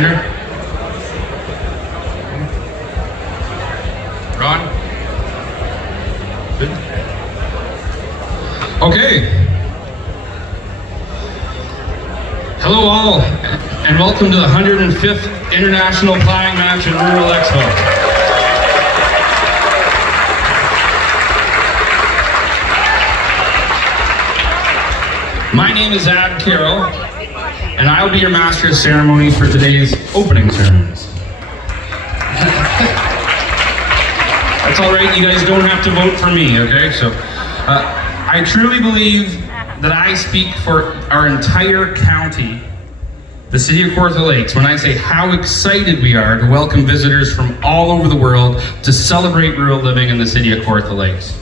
Andrew? Ron? Good? Okay. Hello all, and welcome to the 105th International Plowing Match and Rural Expo. My name is Ab Carroll, and I'll be your master of ceremony for today's opening ceremonies. That's all right, you guys don't have to vote for me, okay? So, I truly believe that I speak for our entire county, the City of Kawartha Lakes, when I say how excited we are to welcome visitors from all over the world to celebrate rural living in the City of Kawartha Lakes.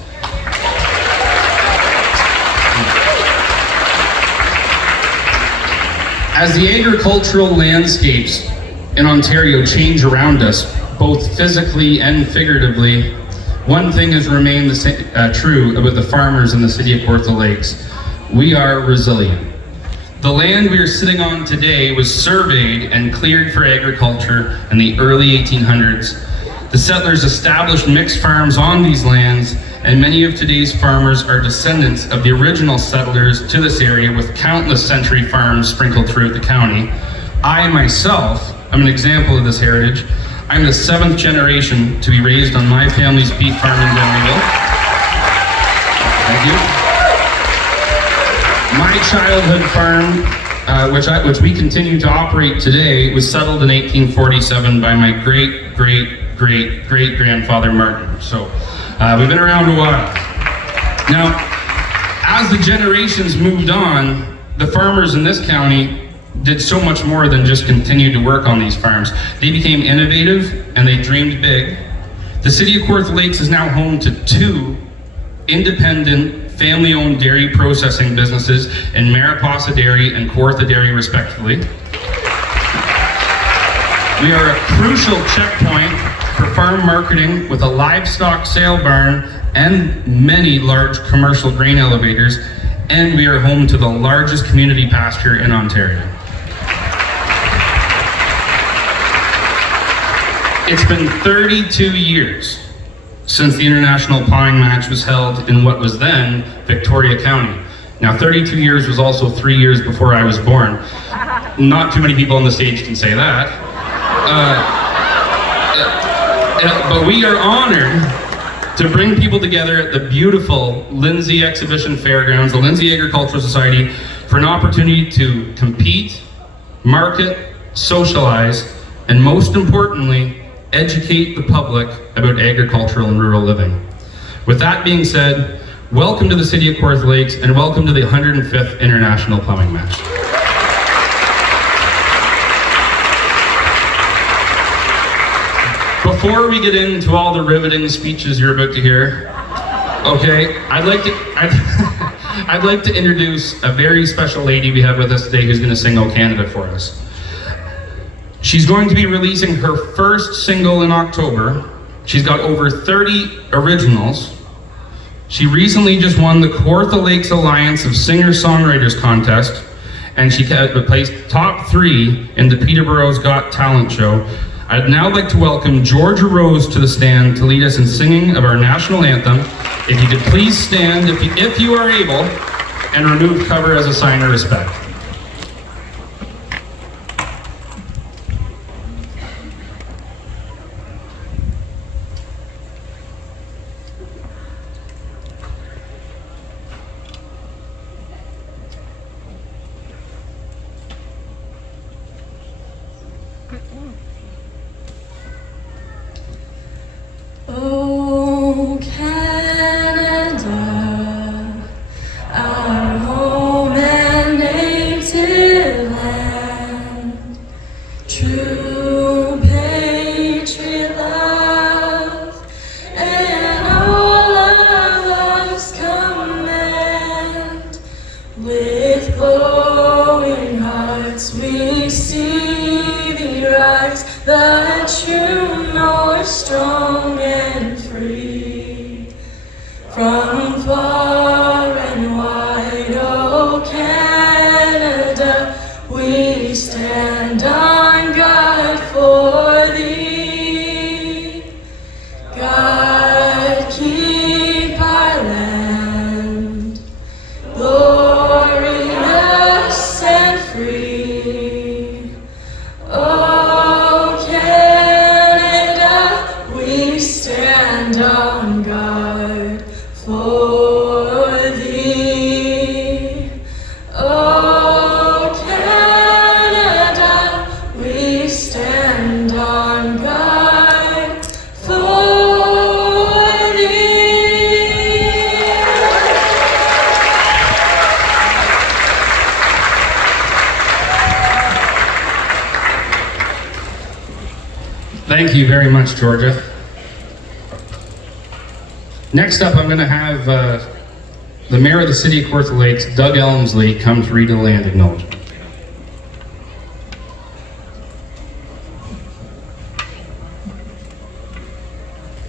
As the agricultural landscapes in Ontario change around us, both physically and figuratively, one thing has remained true about the farmers in the City of Kawartha Lakes. We are resilient. The land we are sitting on today was surveyed and cleared for agriculture in the early 1800s. The settlers established mixed farms on these lands, and many of today's farmers are descendants of the original settlers to this area, with countless century farms sprinkled throughout the county. I myself am an example of this heritage. I'm the 7th generation to be raised on my family's beef farm in Denville. Thank you. My childhood farm, which we continue to operate today, was settled in 1847 by my great-great-great-great-grandfather Martin. So we've been around a while. Now, as the generations moved on, the farmers in this county did so much more than just continue to work on these farms. They became innovative and they dreamed big. The City of Kawartha Lakes is now home to 2 independent, family-owned dairy processing businesses in Mariposa Dairy and Kawartha Dairy, respectively. We are a crucial checkpoint for farm marketing with a livestock sale barn and many large commercial grain elevators, and we are home to the largest community pasture in Ontario. It's been 32 years since the International Plowing Match was held in what was then Victoria County. Now, 32 years was also 3 years before I was born. Not too many people on the stage can say that. But we are honored to bring people together at the beautiful Lindsay Exhibition Fairgrounds, the Lindsay Agricultural Society, for an opportunity to compete, market, socialize, and most importantly, educate the public about agricultural and rural living. With that being said, welcome to the City of Kawartha Lakes and welcome to the 105th International Plowing Match. Before we get into all the riveting speeches you're about to hear, okay, I'd like to introduce a very special lady we have with us today who's going to sing "O Canada" for us. She's going to be releasing her first single in October. She's got over 30 originals. She recently just won the Kawartha Lakes Alliance of Singer-Songwriters contest, and she placed top 3 in the Peterborough's Got Talent show. I'd now like to welcome Georgia Rose to the stand to lead us in singing of our national anthem. If you could please stand, if you are able, and remove cover as a sign of respect. Oh, Canada, our home and native land, true patriot love, and all of love's command. With glowing hearts we see thee rise, the true north, strong and free. From far and wide, oh Canada, we stand on guard. Thank you very much, Georgia. Next up, I'm going to have the Mayor of the City of Kawartha Lakes, Doug Elmsley, come to read a land acknowledgement.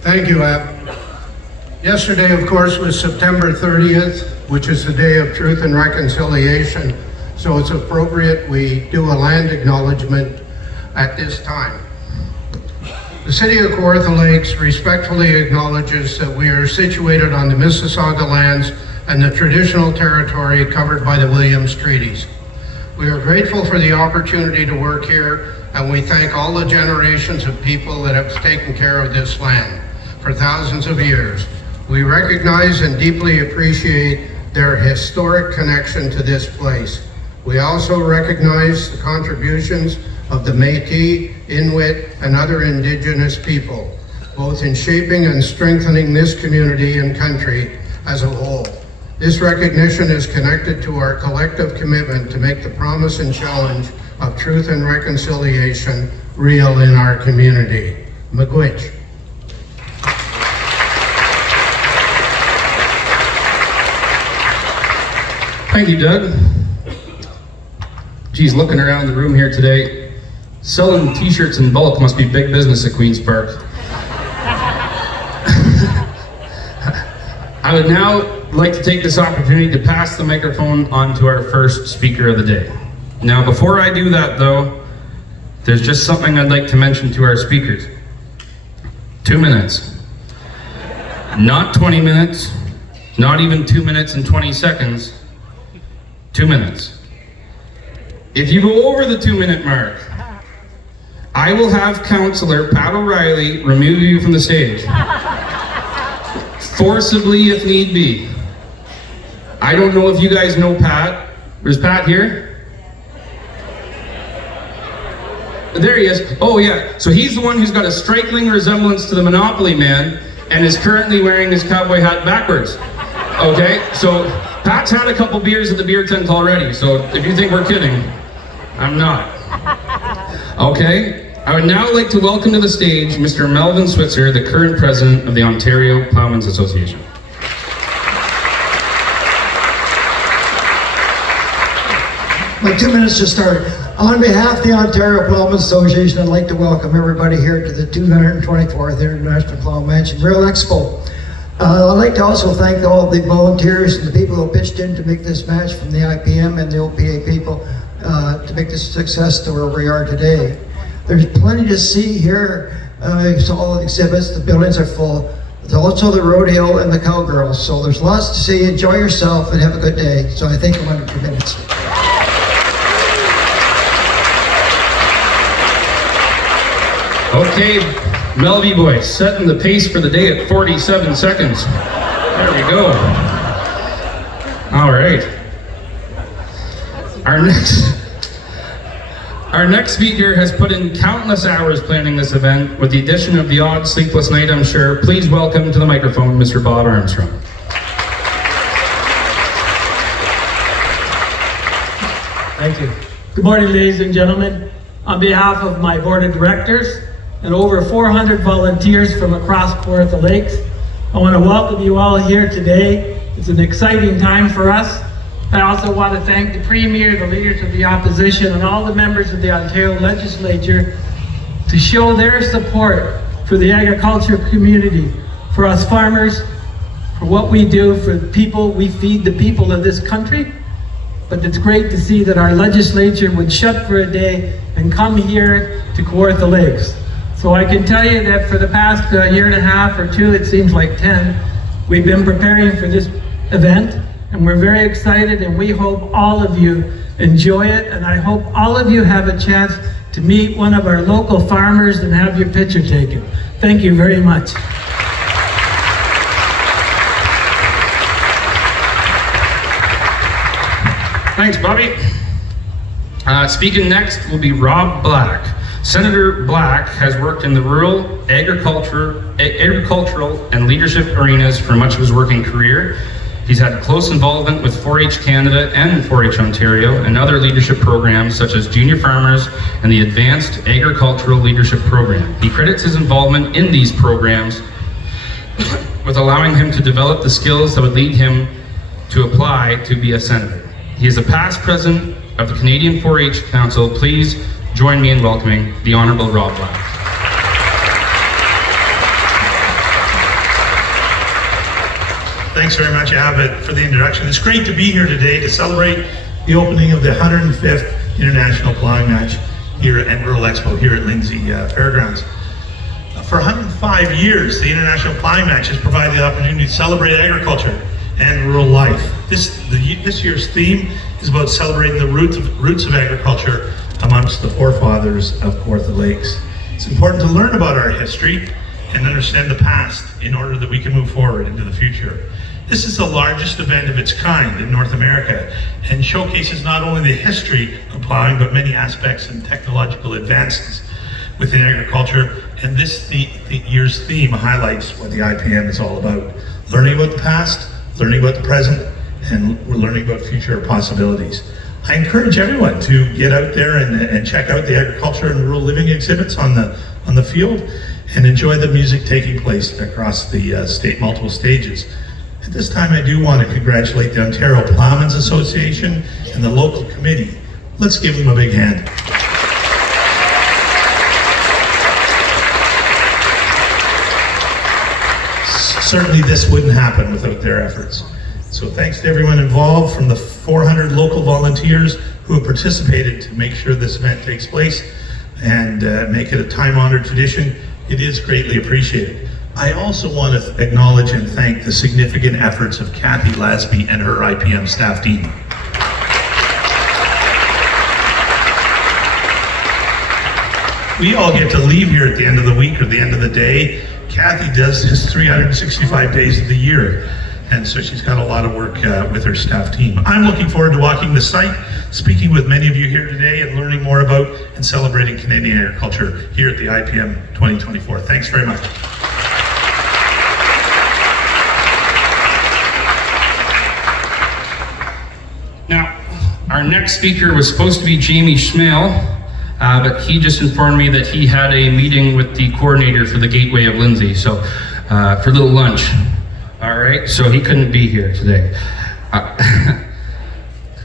Thank you, Ab. Yesterday, of course, was September 30th, which is the Day of Truth and Reconciliation, so it's appropriate we do a land acknowledgement at this time. The City of Kawartha Lakes respectfully acknowledges that we are situated on the Mississauga lands and the traditional territory covered by the Williams Treaties. We are grateful for the opportunity to work here, and we thank all the generations of people that have taken care of this land for thousands of years. We recognize and deeply appreciate their historic connection to this place. We also recognize the contributions of the Métis, Inuit, and other Indigenous people, both in shaping and strengthening this community and country as a whole. This recognition is connected to our collective commitment to make the promise and challenge of truth and reconciliation real in our community. Miigwech. Thank you, Doug. Geez, looking around the room here today, selling t-shirts in bulk must be big business at Queen's Park. I would now like to take this opportunity to pass the microphone on to our first speaker of the day. Now, before I do that though, there's just something I'd like to mention to our speakers. 2 minutes. Not 20 minutes, not even 2 minutes and 20 seconds, 2 minutes. If you go over the 2-minute mark, I will have Councillor Pat O'Reilly remove you from the stage. Forcibly if need be. I don't know if you guys know Pat. Is Pat here? There he is. Oh yeah, so he's the one who's got a striking resemblance to the Monopoly Man and is currently wearing his cowboy hat backwards. Okay, so Pat's had a couple beers at the beer tent already, so if you think we're kidding, I'm not. Okay, I would now like to welcome to the stage Mr. Melvin Switzer, the current president of the Ontario Ploughmen's Association. My 2 minutes to start. On behalf of the Ontario Ploughmen's Association, I'd like to welcome everybody here to the 224th International Ploughmanship Rail Expo. I'd like to also thank all the volunteers and the people who pitched in to make this match, from the IPM and the OPA people, to make this a success to where we are today. There's plenty to see here. So all the exhibits, the buildings are full. There's also the rodeo and the cowgirls. So there's lots to see. Enjoy yourself and have a good day. So I think I'm under 2 minutes. Okay, Melvy boy, setting the pace for the day at 47 seconds. There we go. All right. Our next speaker has put in countless hours planning this event, with the addition of the odd sleepless night, I'm sure. Please welcome to the microphone, Mr. Bob Armstrong. Thank you. Good morning, ladies and gentlemen. On behalf of my board of directors and over 400 volunteers from across Kawartha Lakes, I want to welcome you all here today. It's an exciting time for us. I also want to thank the Premier, the leaders of the opposition, and all the members of the Ontario Legislature to show their support for the agriculture community, for us farmers, for what we do for the people. We feed the people of this country. But it's great to see that our legislature would shut for a day and come here to Kawartha Lakes. So I can tell you that for the past year and a half or two, it seems like 10, we've been preparing for this event, and we're very excited, and we hope all of you enjoy it, and I hope all of you have a chance to meet one of our local farmers and have your picture taken. Thank you very much. Thanks, Bobby. Speaking next will be Rob Black. Senator Black has worked in the rural, agricultural, and leadership arenas for much of his working career. He's had close involvement with 4-H Canada and 4-H Ontario and other leadership programs such as Junior Farmers and the Advanced Agricultural Leadership Program. He credits his involvement in these programs with allowing him to develop the skills that would lead him to apply to be a senator. He is a past president of the Canadian 4-H Council. Please join me in welcoming the Honourable Rob Black. Thanks very much, Abbott, for the introduction. It's great to be here today to celebrate the opening of the 105th International Plowing Match here at Rural Expo here at Lindsay Fairgrounds. For 105 years, the International Plowing Match has provided the opportunity to celebrate agriculture and rural life. This year's theme is about celebrating the roots of agriculture amongst the forefathers of Kawartha Lakes. It's important to learn about our history and understand the past in order that we can move forward into the future. This is the largest event of its kind in North America and showcases not only the history of plowing, but many aspects and technological advances within agriculture. And this year's theme highlights what the IPM is all about. Learning about the past, learning about the present, and we're learning about future possibilities. I encourage everyone to get out there and check out the agriculture and rural living exhibits on the field and enjoy the music taking place across the state, multiple stages. At this time, I do want to congratulate the Ontario Plowmen's Association and the local committee. Let's give them a big hand. Certainly this wouldn't happen without their efforts. So thanks to everyone involved, from the 400 local volunteers who have participated to make sure this event takes place and make it a time-honored tradition. It is greatly appreciated. I also want to acknowledge and thank the significant efforts of Kathy Lasby and her IPM staff team. We all get to leave here at the end of the week or the end of the day. Kathy does this 365 days of the year, and so she's got a lot of work with her staff team. I'm looking forward to walking the site, speaking with many of you here today, and learning more about and celebrating Canadian agriculture here at the IPM 2024. Thanks very much. Now, our next speaker was supposed to be Jamie Schmale, but he just informed me that he had a meeting with the coordinator for the Gateway of Lindsay, so for a little lunch. All right, so he couldn't be here today.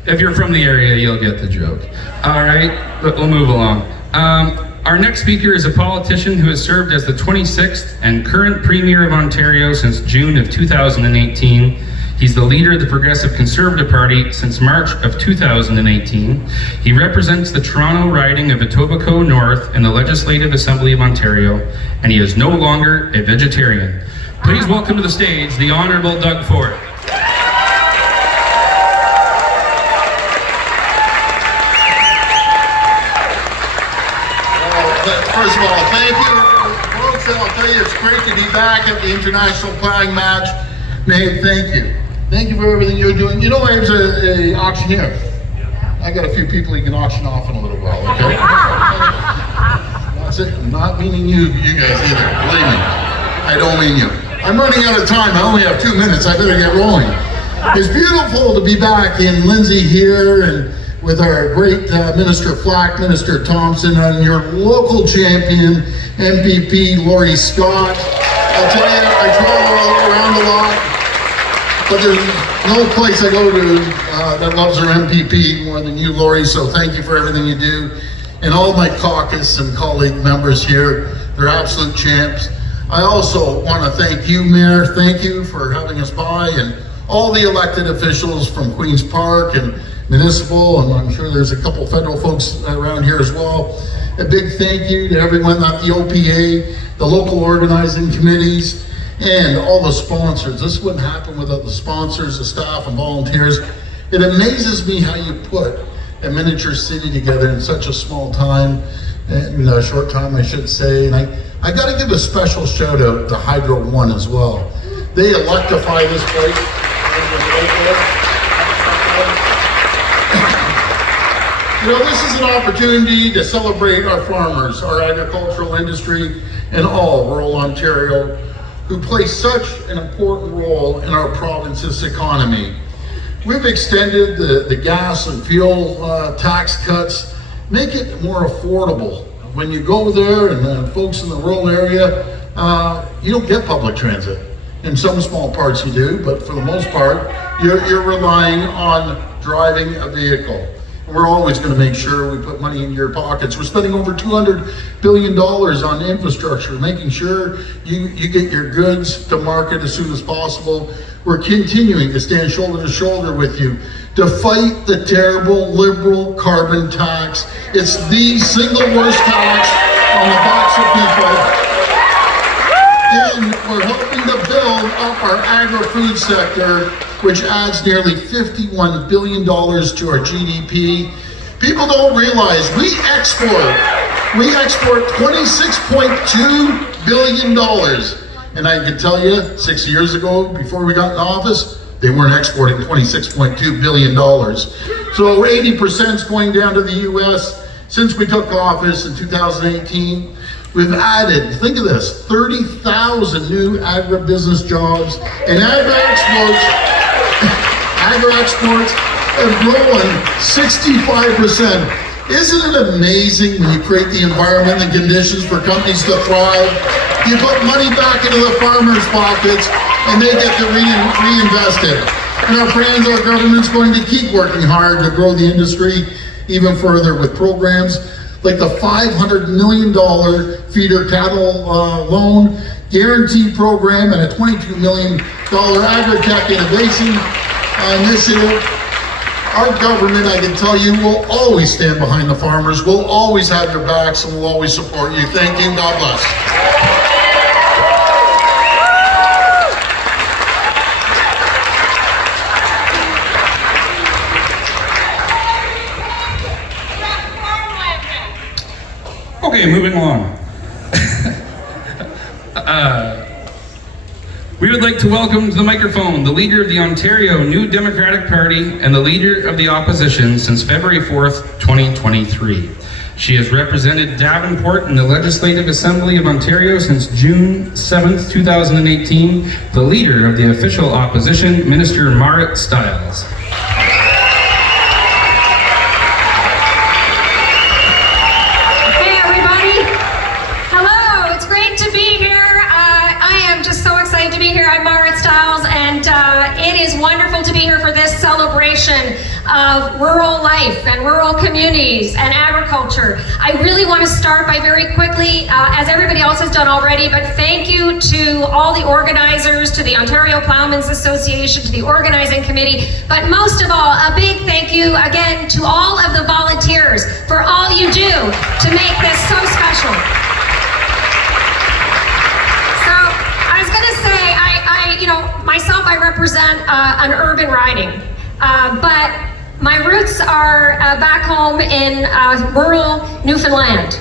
If you're from the area, you'll get the joke. All right, but we'll move along. Our next speaker is a politician who has served as the 26th and current Premier of Ontario since June of 2018. He's the leader of the Progressive Conservative Party since March of 2018. He represents the Toronto riding of Etobicoke North in the Legislative Assembly of Ontario, and he is no longer a vegetarian. Please welcome to the stage the Honourable Doug Ford. First of all, thank you, folks. I'll tell you, it's great to be back at the International Plowing Match. Nate, thank you. Thank you for everything you're doing. You know, I was an auctioneer. I got a few people you can auction off in a little while, okay? That's it. I'm not meaning you guys either. Believe me. I don't mean you. I'm running out of time. I only have 2 minutes. I better get rolling. It's beautiful to be back in Lindsay here and with our great Minister Flack, Minister Thompson, and your local champion, MPP Laurie Scott. I'll tell you, I travel around a lot, but there's no place I go to that loves our MPP more than you, Laurie, so thank you for everything you do. And all my caucus and colleague members here, they're absolute champs. I also want to thank you, Mayor. Thank you for having us by, and all the elected officials from Queen's Park and municipal, and I'm sure there's a couple federal folks around here as well. A big thank you to everyone at the OPA, the local organizing committees, and all the sponsors. This wouldn't happen without the sponsors, the staff, and volunteers. It amazes me how you put a miniature city together in such a small time, in a short time, I should say. And I got to give a special shout out to Hydro One as well. They electrify this place. You know, this is an opportunity to celebrate our farmers, our agricultural industry, and all rural Ontario. who play such an important role in our province's economy. We've extended the gas and fuel tax cuts, make it more affordable. When you go there, and folks in the rural area, you don't get public transit. In some small parts you do, but for the most part, you're relying on driving a vehicle. We're always going to make sure we put money in your pockets. We're spending over $200 billion on infrastructure, making sure you get your goods to market as soon as possible. We're continuing to stand shoulder to shoulder with you to fight the terrible liberal carbon tax. It's the single worst tax on the backs of people. And we're helping to build up our agri-food sector, which adds nearly $51 billion to our GDP. People don't realize we export $26.2 billion. And I can tell you, 6 years ago, before we got in office, they weren't exporting $26.2 billion. So 80% is going down to the US. Since we took office in 2018, we've added, think of this, 30,000 new agribusiness jobs, and agri-exports have grown 65%. Isn't it amazing when you create the environment and conditions for companies to thrive? You put money back into the farmers' pockets, and they get to reinvest it. And our friends, our government's going to keep working hard to grow the industry even further with programs like the $500 million feeder cattle loan guarantee program and a $22 million agri-tech innovation initiative. Our government, I can tell you, will always stand behind the farmers. We'll always have your backs and we'll always support you. Thank you. God bless. Okay, moving along. We would like to welcome to the microphone the leader of the Ontario New Democratic Party and the leader of the opposition since February 4th, 2023. She has represented Davenport in the Legislative Assembly of Ontario since June 7th, 2018, the leader of the official opposition, Minister Marit Stiles. I'm Marit Stiles, and it is wonderful to be here for this celebration of rural life and rural communities and agriculture. I really want to start by very quickly, as everybody else has done already, but thank you to all the organizers, to the Ontario Plowmen's Association, to the organizing committee, but most of all, a big thank you again to all of the volunteers for all you do to make this so special. Myself, I represent an urban riding, but my roots are back home in rural Newfoundland,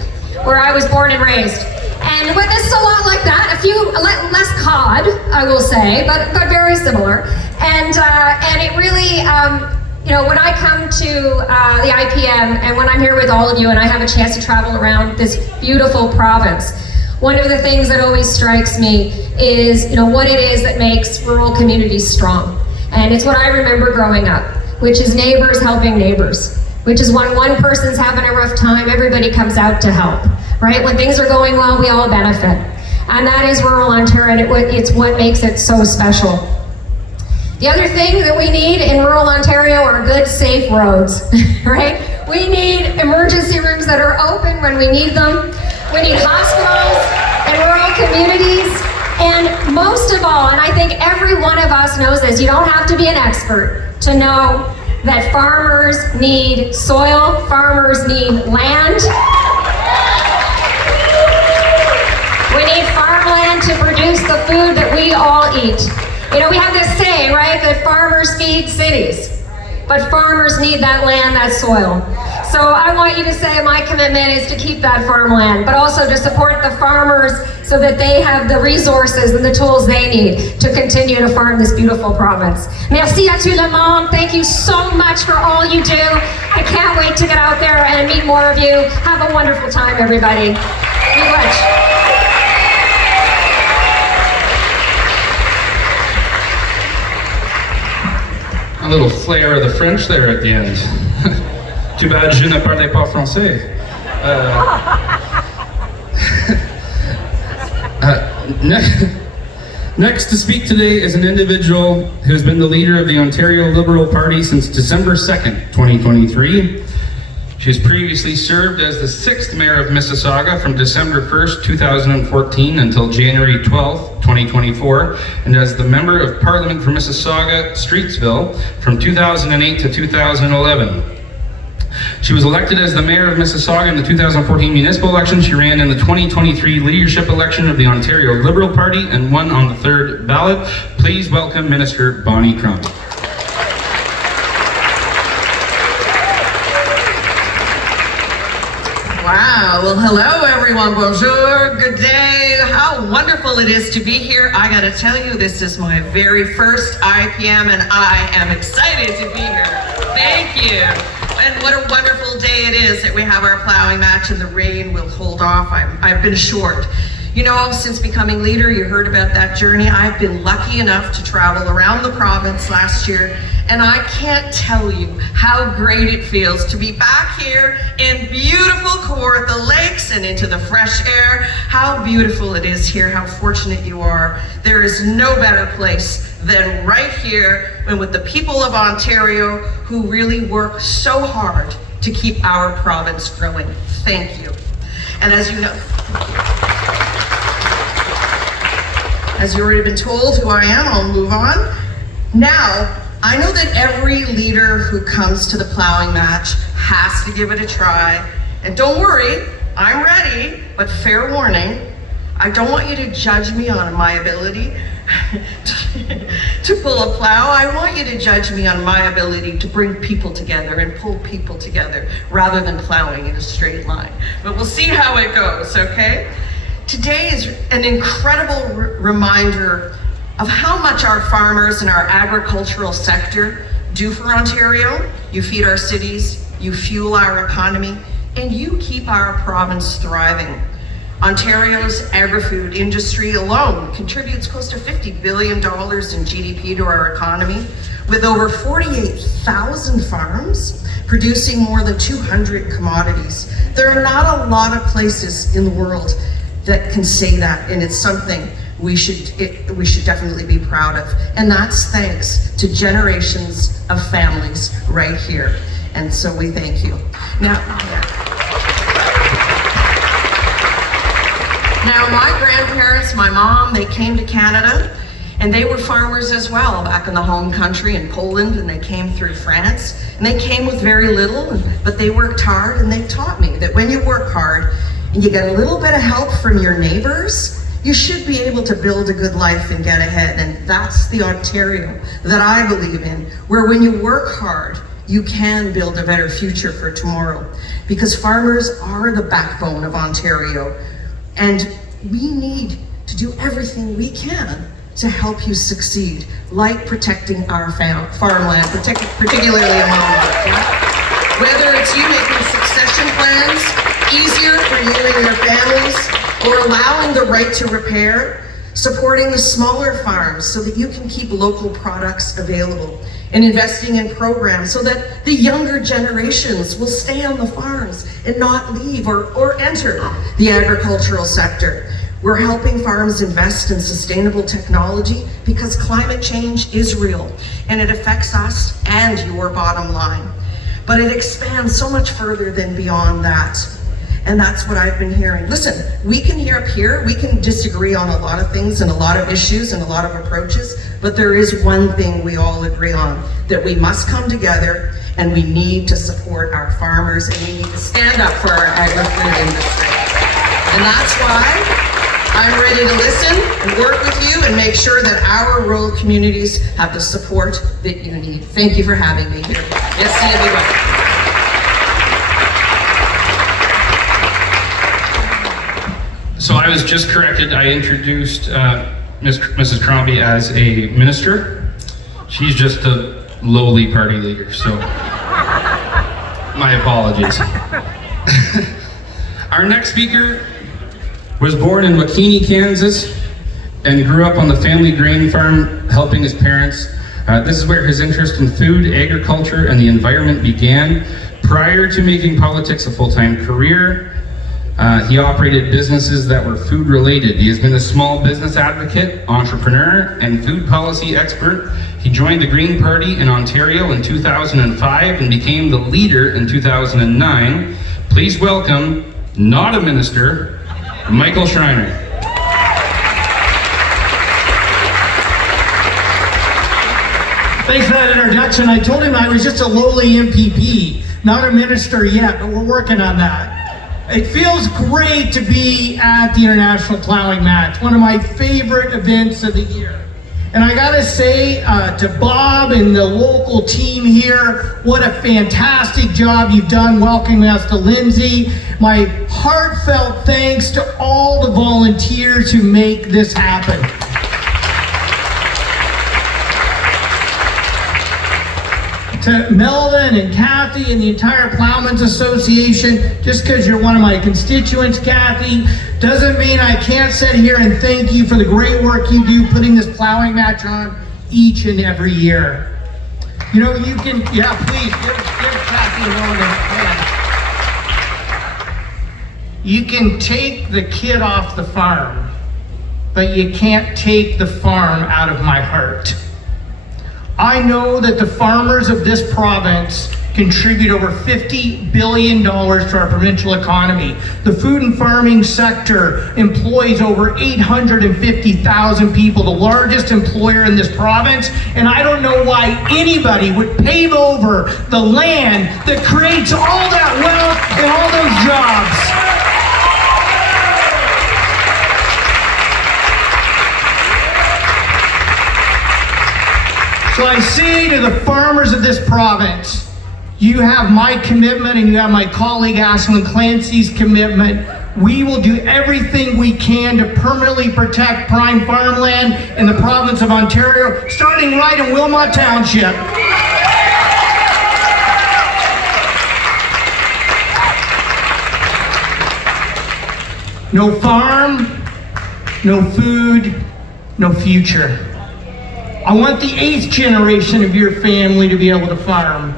where I was born and raised. And this is a lot like that, a few less cod, I will say, but very similar. And it really, when I come to the IPM and when I'm here with all of you and I have a chance to travel around this beautiful province, one of the things that always strikes me is, what it is that makes rural communities strong. And it's what I remember growing up, which is neighbors helping neighbors, which is when one person's having a rough time, everybody comes out to help, right? When things are going well, we all benefit. And that is rural Ontario, and it's what makes it so special. The other thing that we need in rural Ontario are good, safe roads, right? We need emergency rooms that are open when we need them. We need hospitals in rural communities. And most of all, and I think every one of us knows this, you don't have to be an expert to know that farmers need soil, farmers need land. We need farmland to produce the food that we all eat. We have this saying, right, that farmers feed cities, but farmers need that land, that soil. So I want you to say my commitment is to keep that farmland, but also to support the farmers so that they have the resources and the tools they need to continue to farm this beautiful province. Merci à tout le monde. Thank you so much for all you do. I can't wait to get out there and meet more of you. Have a wonderful time, everybody. Be blessed. A little flair of the French there at the end. Too bad je ne parlais pas français. Next to speak today is an individual who has been the leader of the Ontario Liberal Party since December 2nd, 2023. She has previously served as the 6th Mayor of Mississauga from December 1st, 2014 until January 12th, 2024, and as the Member of Parliament for Mississauga, Streetsville from 2008 to 2011. She was elected as the Mayor of Mississauga in the 2014 municipal election. She ran in the 2023 leadership election of the Ontario Liberal Party and won on the 3rd ballot. Please welcome Minister Bonnie Crombie. Wow, well hello everyone, bonjour, good day, how wonderful it is to be here. I gotta tell you, this is my very first IPM and I am excited to be here. Thank you. And what a wonderful day it is that we have our plowing match and the rain will hold off. I've been short. You know, since becoming leader, you heard about that journey. I've been lucky enough to travel around the province last year, and I can't tell you how great it feels to be back here in beautiful Kawartha Lakes and into the fresh air. How beautiful it is here, how fortunate you are. There is no better place than right here and with the people of Ontario who really work so hard to keep our province growing. Thank you. And as you know, as you've already been told who I am, I'll move on. Now, I know that every leader who comes to the plowing match has to give it a try. And don't worry, I'm ready, but fair warning, I don't want you to judge me on my ability to pull a plow. I want you to judge me on my ability to bring people together and pull people together rather than plowing in a straight line. But we'll see how it goes, okay? Today is an incredible reminder of how much our farmers and our agricultural sector do for Ontario. You feed our cities, you fuel our economy, and you keep our province thriving. Ontario's agri-food industry alone contributes close to $50 billion in GDP to our economy, with over 48,000 farms producing more than 200 commodities. There are not a lot of places in the world that can say that, and it's something we should definitely be proud of. And that's thanks to generations of families right here. And so we thank you. Now my grandparents, my mom, they came to Canada and they were farmers as well back in the home country in Poland, and they came through France, and they came with very little, but they worked hard, and they taught me that when you work hard and you get a little bit of help from your neighbors, you should be able to build a good life and get ahead. And that's the Ontario that I believe in, where when you work hard, you can build a better future for tomorrow. Because farmers are the backbone of Ontario, and we need to do everything we can to help you succeed, like protecting our farmland, particularly in Montreal. Whether it's you making succession plans easier for you and your families, or allowing the right to repair, supporting the smaller farms so that you can keep local products available, and investing in programs so that the younger generations will stay on the farms and not leave or enter the agricultural sector. We're helping farms invest in sustainable technology because climate change is real and it affects us and your bottom line. But it expands so much further than beyond that. And that's what I've been hearing. Listen, we can hear up here, we can disagree on a lot of things and a lot of issues and a lot of approaches, but there is one thing we all agree on, that we must come together and we need to support our farmers and we need to stand up for our agri-food industry. And that's why I'm ready to listen and work with you and make sure that our rural communities have the support that you need. Thank you for having me here. Merci everyone. So I was just corrected. I introduced Mrs. Crombie as a minister. She's just a lowly party leader, so my apologies. Our next speaker was born in Wakini, Kansas, and grew up on the family grain farm helping his parents This is where his interest in food, agriculture, and the environment began. Prior to making politics a full-time career, he operated businesses that were food-related. He has been a small business advocate, entrepreneur, and food policy expert. He joined the Green Party in Ontario in 2005 and became the leader in 2009. Please welcome, not a minister, Michael Schreiner. Thanks for that introduction. I told him I was just a lowly MPP, not a minister yet, but we're working on that. It feels great to be at the International Plowing Match, one of my favorite events of the year. And I gotta say to Bob and the local team here, what a fantastic job you've done welcoming us to Lindsay. My heartfelt thanks to all the volunteers who make this happen. To Melvin and Kathy and the entire Plowmen's Association, just because you're one of my constituents, Kathy, doesn't mean I can't sit here and thank you for the great work you do putting this plowing match on each and every year. You know, you can, yeah, please, give Kathy a moment. You can take the kid off the farm, but you can't take the farm out of my heart. I know that the farmers of this province contribute over $50 billion to our provincial economy. The food and farming sector employs over 850,000 people, the largest employer in this province, and I don't know why anybody would pave over the land that creates all that wealth and all those jobs. So I say to the farmers of this province, you have my commitment and you have my colleague Ashlyn Clancy's commitment. We will do everything we can to permanently protect prime farmland in the province of Ontario, starting right in Wilmot Township. No farm, no food, no future. I want the 8th generation of your family to be able to farm.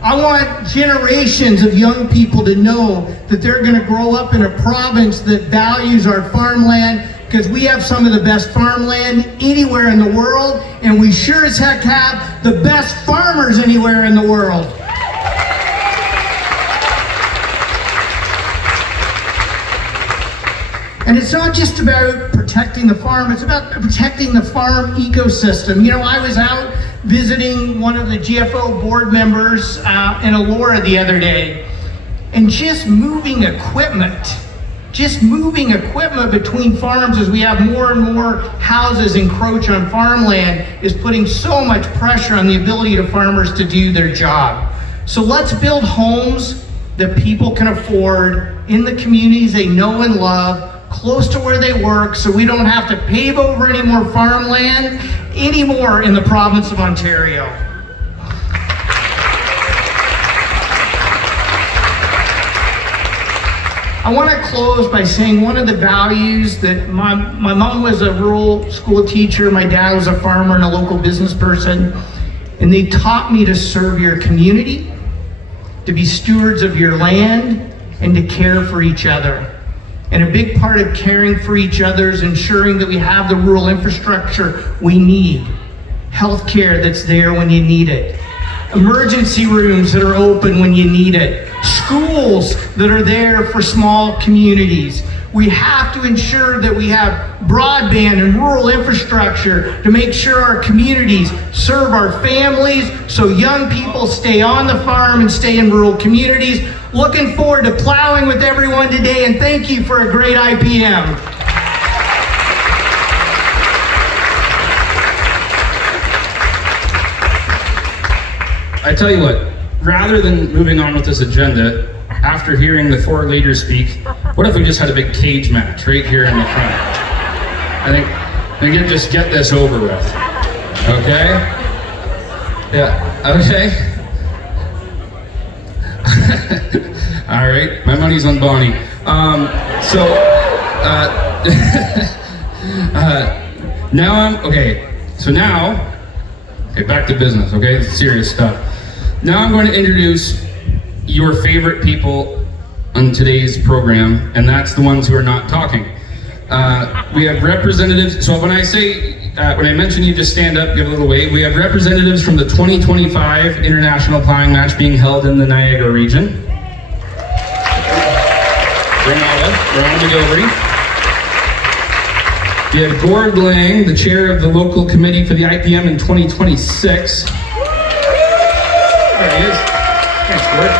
I want generations of young people to know that they're going to grow up in a province that values our farmland, because we have some of the best farmland anywhere in the world, and we sure as heck have the best farmers anywhere in the world. And it's not just about protecting the farm, it's about protecting the farm ecosystem. You know, I was out visiting one of the GFO board members in Elora the other day, and just moving equipment between farms as we have more and more houses encroach on farmland is putting so much pressure on the ability of farmers to do their job. So let's build homes that people can afford in the communities they know and love, close to where they work, so we don't have to pave over any more farmland anymore in the province of Ontario. I want to close by saying one of the values that my mom was a rural school teacher, my dad was a farmer and a local business person, and they taught me to serve your community, to be stewards of your land, and to care for each other. And a big part of caring for each other is ensuring that we have the rural infrastructure we need. Healthcare that's there when you need it. Emergency rooms that are open when you need it. Schools that are there for small communities. We have to ensure that we have broadband and rural infrastructure to make sure our communities serve our families, so young people stay on the farm and stay in rural communities. Looking forward to plowing with everyone today, and thank you for a great IPM. I tell you what, rather than moving on with this agenda, after hearing the 4 leaders speak, what if we just had a big cage match right here in the front? I think just get this over with. Okay? Yeah, okay? All right, my money's on Bonnie. Now Okay, back to business, okay? Serious stuff. Now I'm going to introduce your favorite people on today's program, and that's the ones who are not talking. We have representatives, so when I mention you just stand up, give a little wave. We have representatives from the 2025 International Plowing Match being held in the Niagara region. Renata McGilvery. We have Gord Lang, the chair of the local committee for the IPM in 2026. There he is. Thanks, Gord.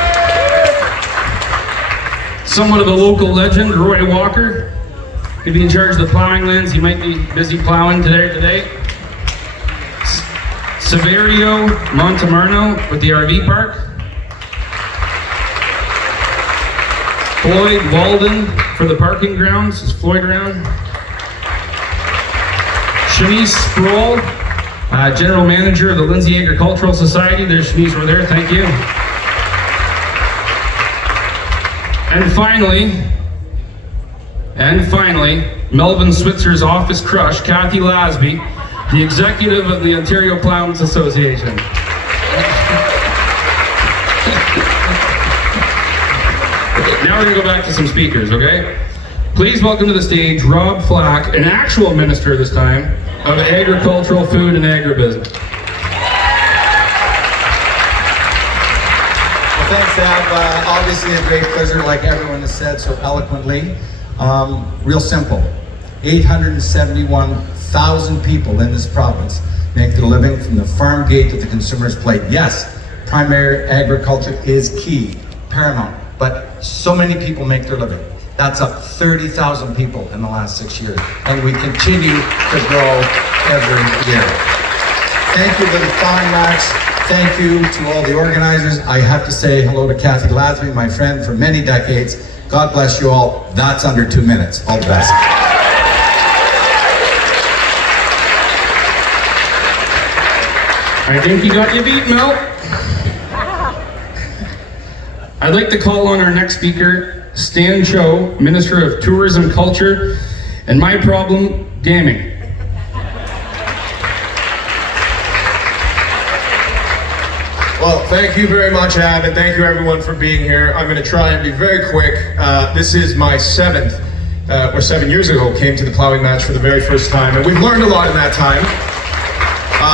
Somewhat of a local legend, Roy Walker. He'd be in charge of the plowing lands. He might be busy plowing today. Severio Montemarno with the RV park. Floyd Walden for the parking grounds. Is Floyd around? Shanice Sproul, General Manager of the Lindsay Agricultural Society. There's Shanice over there, thank you. And finally, Melvin Switzer's office crush, Kathy Lasby, the executive of the Ontario Plowmen's Association. Now we're gonna go back to some speakers, okay? Please welcome to the stage Rob Flack, an actual minister this time, of agricultural, food, and agribusiness. Well, thanks, Ab. Obviously a great pleasure, like everyone has said so eloquently. Real simple. 871,000 people in this province make their living from the farm gate to the consumer's plate. Yes, primary agriculture is key, paramount, but so many people make their living. That's up 30,000 people in the last 6 years, and we continue to grow every year. Thank you to the Plowing Match. Thank you to all the organizers. I have to say hello to Kathy Lasby, my friend for many decades. God bless you all. That's under 2 minutes. All the best. I think you got your beat, Mel. I'd like to call on our next speaker, Stan Cho, Minister of Tourism, Culture, and my problem, gaming. Well, thank you very much, Ab, and thank you everyone for being here. I'm going to try and be very quick. This is my 7 years ago, came to the Plowing Match for the very first time, and we've learned a lot in that time.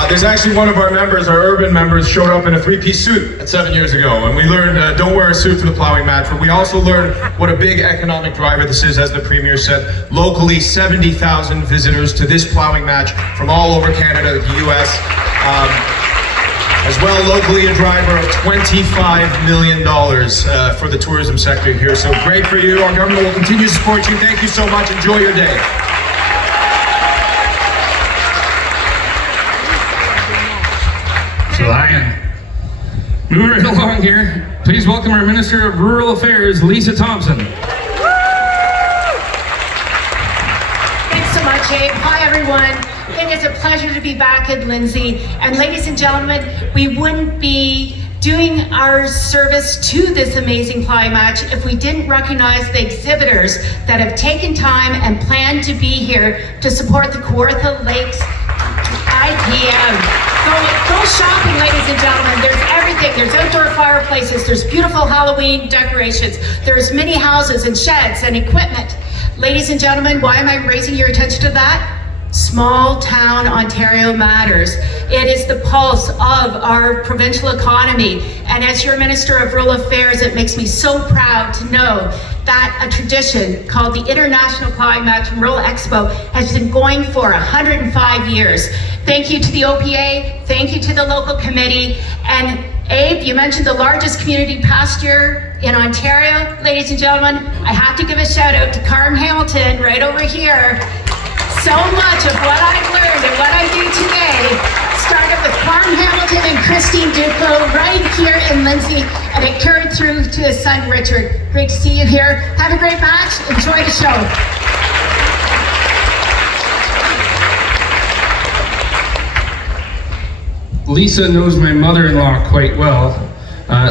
There's actually one of our members, our urban members, showed up in a 3-piece suit at 7 years ago, and we learned don't wear a suit to the Plowing Match, but we also learned what a big economic driver this is, as the Premier said. Locally, 70,000 visitors to this Plowing Match from all over Canada, the US. As well, locally, a driver of $25 million for the tourism sector here. So great for you. Our government will continue to support you. Thank you so much. Enjoy your day. So moving right along here, please welcome our Minister of Rural Affairs, Lisa Thompson. Thanks so much, Abe. Hi, everyone. It is a pleasure to be back at Lindsay. And ladies and gentlemen, we wouldn't be doing our service to this amazing plowing match if we didn't recognize the exhibitors that have taken time and planned to be here to support the Kawartha Lakes IPM. Go shopping, ladies and gentlemen. There's everything. There's outdoor fireplaces. There's beautiful Halloween decorations. There's mini houses and sheds and equipment. Ladies and gentlemen, why am I raising your attention to that? Small town Ontario matters. It is the pulse of our provincial economy. And as your Minister of Rural Affairs, it makes me so proud to know that a tradition called the International Plowing Match and Rural Expo has been going for 105 years. Thank you to the OPA, thank you to the local committee, and Abe, you mentioned the largest community pasture in Ontario. Ladies and gentlemen, I have to give a shout out to Carm Hamilton right over here. So much of what I've learned and what I do today started with Carm Hamilton and Christine Duclos right here in Lindsay, and it carried through to his son Richard. Great to see you here. Have a great match. Enjoy the show. Lisa knows my mother-in-law quite well,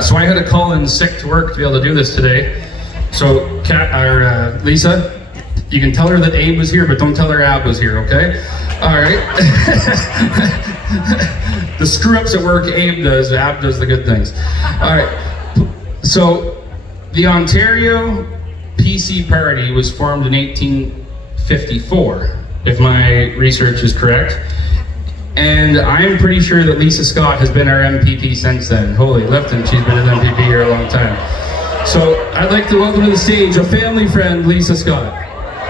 so I had to call in sick to work to be able to do this today. So, Lisa, you can tell her that Abe was here, but don't tell her Ab was here, okay? All right. The screw ups at work Abe does, Ab does the good things. All right. So the Ontario PC Party was formed in 1854, if my research is correct. And I'm pretty sure that Lisa Scott has been our MPP since then. Holy Lifton, she's been an MPP here a long time. So I'd like to welcome to the stage a family friend, Lisa Scott.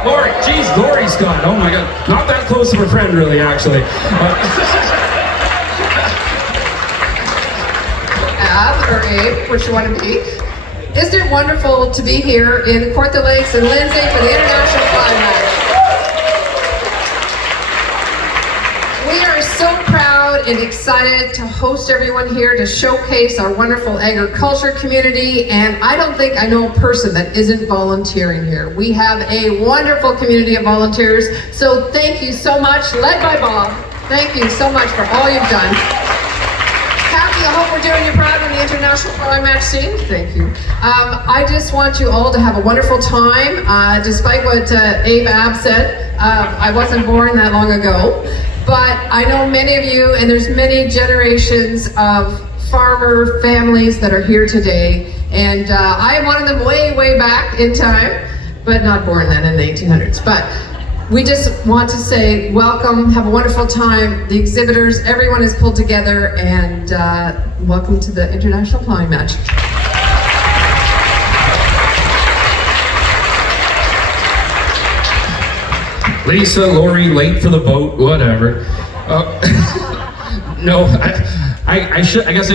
Lori, geez, Lori Scott, oh my God. Not that close of a friend really, actually. Ab or Abe, which you want to be. Isn't it wonderful to be here in Kawartha Lakes and Lindsay for the International Fly Match? We are so proud and excited to host everyone here to showcase our wonderful agriculture community, and I don't think I know a person that isn't volunteering here. We have a wonderful community of volunteers, so thank you so much, led by Bob. Thank you so much for all you've done. Kathy, I hope we're doing you proud on the International Fly Match scene. Thank you. I just want you all to have a wonderful time. Despite what Abe Ab said, I wasn't born that long ago, but I know many of you, and there's many generations of farmer families that are here today, and I am one of them way, way back in time, but not born then in the 1800s. But we just want to say welcome, have a wonderful time. The exhibitors, everyone is pulled together, and welcome to the International Flying Match. Lisa, Lori, late for the boat, whatever. No, I guess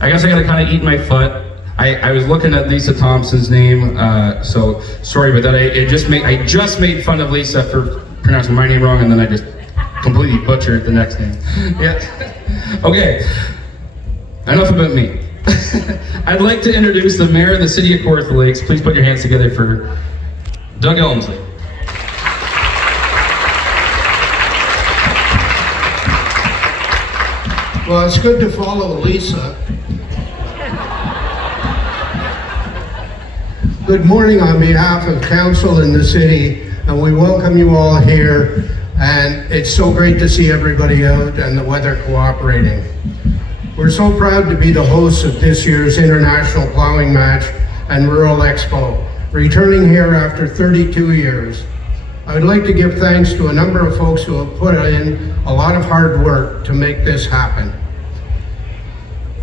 I gotta kind of eat my foot. I was looking at Lisa Thompson's name, so sorry about that. I just made fun of Lisa for pronouncing my name wrong, and then I just completely butchered the next name. Yeah. Okay. Enough about me. I'd like to introduce the mayor of the city of Kawartha Lakes. Please put your hands together for Doug Elmsley. Well, it's good to follow Lisa. Good morning on behalf of council in the city, and we welcome you all here, and it's so great to see everybody out and the weather cooperating. We're so proud to be the hosts of this year's International Plowing Match and Rural Expo, returning here after 32 years. I would like to give thanks to a number of folks who have put in a lot of hard work to make this happen.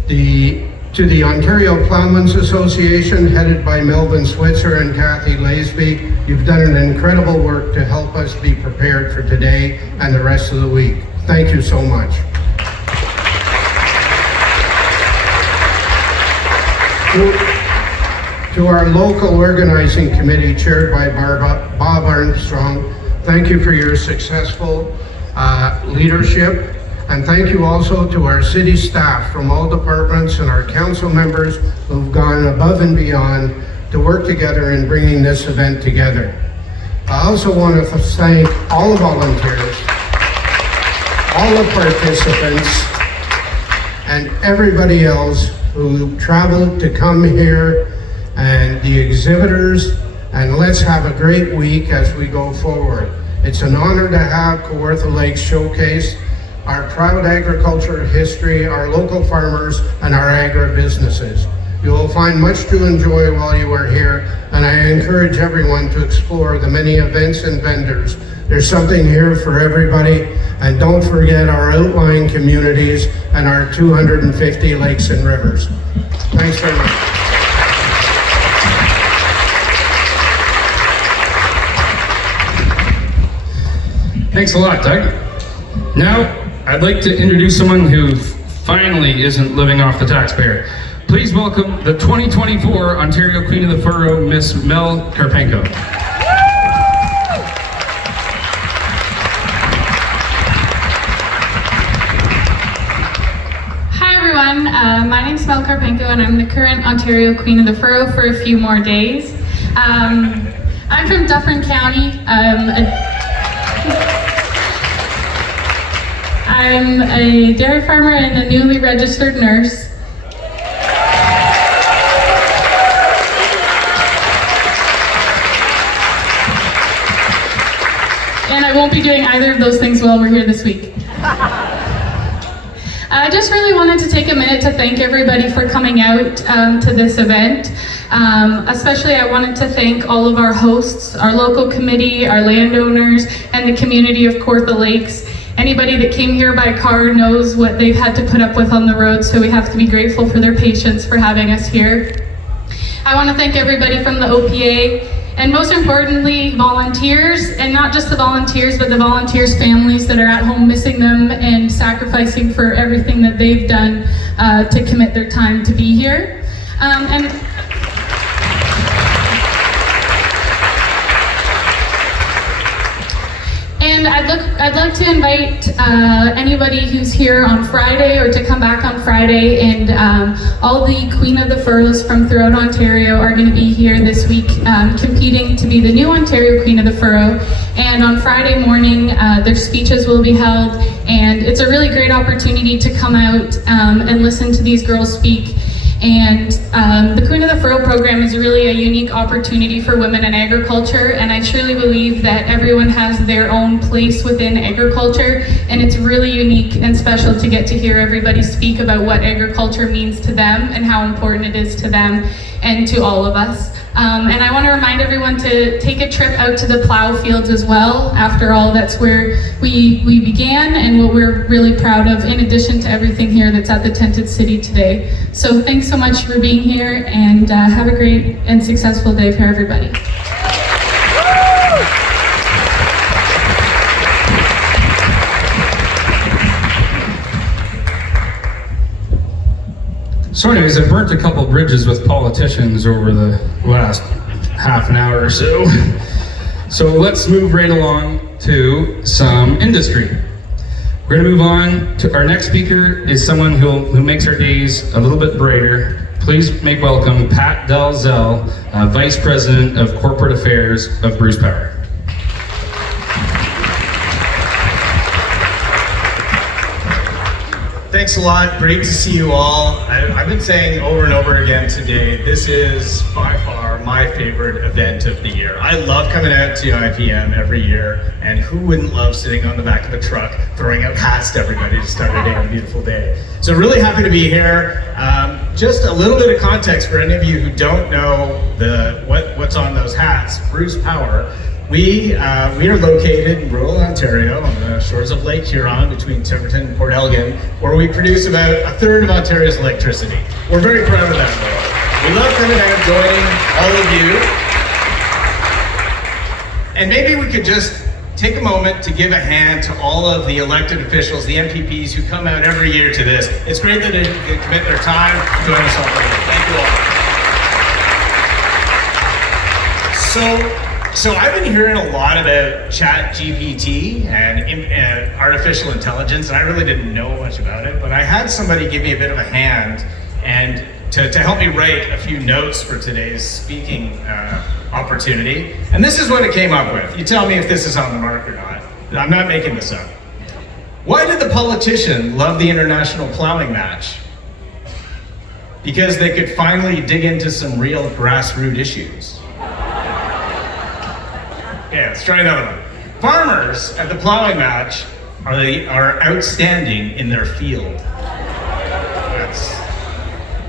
To the Ontario Plowmen's Association, headed by Melvin Switzer and Kathy Laisby, you've done an incredible work to help us be prepared for today and the rest of the week. Thank you so much. To our local organizing committee chaired by Bob Armstrong, thank you for your successful leadership. And thank you also to our city staff from all departments and our council members who've gone above and beyond to work together in bringing this event together. I also want to thank all the volunteers, all the participants, and everybody else who traveled to come here, and the exhibitors, and let's have a great week as we go forward. It's an honor to have Kawartha Lakes showcase our proud agriculture history, our local farmers, and our agribusinesses. You will find much to enjoy while you are here, and I encourage everyone to explore the many events and vendors. There's something here for everybody, and don't forget our outlying communities and our 250 lakes and rivers. Thanks very much. Thanks a lot, Doug. Now, I'd like to introduce someone who finally isn't living off the taxpayer. Please welcome the 2024 Ontario Queen of the Furrow, Miss Mel Karpenko. Hi everyone, my name is Mel Karpenko and I'm the current Ontario Queen of the Furrow for a few more days. I'm from Dufferin County. I'm a dairy farmer and a newly registered nurse. And I won't be doing either of those things while we're here this week. I just really wanted to take a minute to thank everybody for coming out to this event. Especially I wanted to thank all of our hosts, our local committee, our landowners, and the community of Kawartha Lakes. Anybody that came here by car knows what they've had to put up with on the road, so we have to be grateful for their patience for having us here. I want to thank everybody from the OPA, and most importantly, volunteers, and not just the volunteers, but the volunteers' families that are at home missing them and sacrificing for everything that they've done to commit their time to be here. And I'd like to invite anybody who's here on Friday or to come back on Friday, and all the Queen of the Furrows from throughout Ontario are going to be here this week competing to be the new Ontario Queen of the Furrow. And on Friday morning, their speeches will be held, and it's a really great opportunity to come out and listen to these girls speak. And the Queen of the Furrow program is really a unique opportunity for women in agriculture, and I truly believe that everyone has their own place within agriculture, and it's really unique and special to get to hear everybody speak about what agriculture means to them and how important it is to them and to all of us. And I want to remind everyone to take a trip out to the plow fields as well. After all, that's where we began and what we're really proud of, in addition to everything here that's at the Tented City today. So thanks so much for being here, and have a great and successful day for everybody. So anyways, I burnt a couple bridges with politicians over the last half an hour or so. So let's move right along to some industry. We're gonna move on to our next speaker is someone who makes our days a little bit brighter. Please make welcome Pat Dalzell, Vice President of Corporate Affairs of Bruce Power. Thanks a lot. Great to see you all. I've been saying over and over again today, this is by far my favorite event of the year. I love coming out to IPM every year, and who wouldn't love sitting on the back of a truck throwing out hats to everybody to start a day on a beautiful day. So really happy to be here. Just a little bit of context for any of you who don't know what's on those hats. Bruce Power. We are located in rural Ontario on the shores of Lake Huron between Tiverton and Port Elgin, where we produce about a third of Ontario's electricity. We're very proud of that, though. We love coming out, joining all of you. And maybe we could just take a moment to give a hand to all of the elected officials, the MPPs who come out every year to this. It's great that they can commit their time to join us all today. Thank you all. So I've been hearing a lot about ChatGPT and artificial intelligence, and I really didn't know much about it, but I had somebody give me a bit of a hand and to help me write a few notes for today's speaking opportunity. And this is what it came up with. You tell me if this is on the mark or not. I'm not making this up. Why did the politician love the International Plowing Match? Because they could finally dig into some real grassroots issues. Yeah, let's try another one. Farmers at the plowing match are outstanding in their field.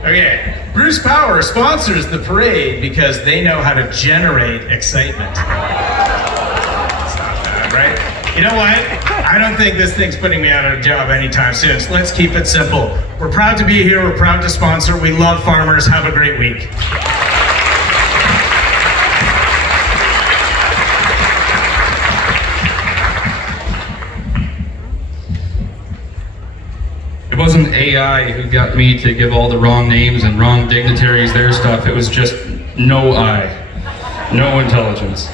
Okay, Bruce Power sponsors the parade because they know how to generate excitement. It's not bad, right? You know what? I don't think this thing's putting me out of a job anytime soon, so let's keep it simple. We're proud to be here, we're proud to sponsor, we love farmers, have a great week. It wasn't AI who got me to give all the wrong names and wrong dignitaries their stuff. It was just no eye, no intelligence.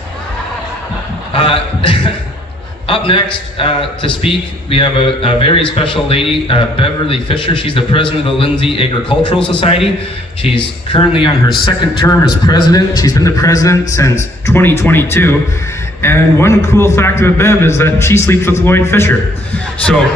Up next to speak, we have a very special lady, Beverly Fisher. She's the president of the Lindsay Agricultural Society. She's currently on her second term as president. She's been the president since 2022. And one cool fact about Bev is that she sleeps with Lloyd Fisher. So.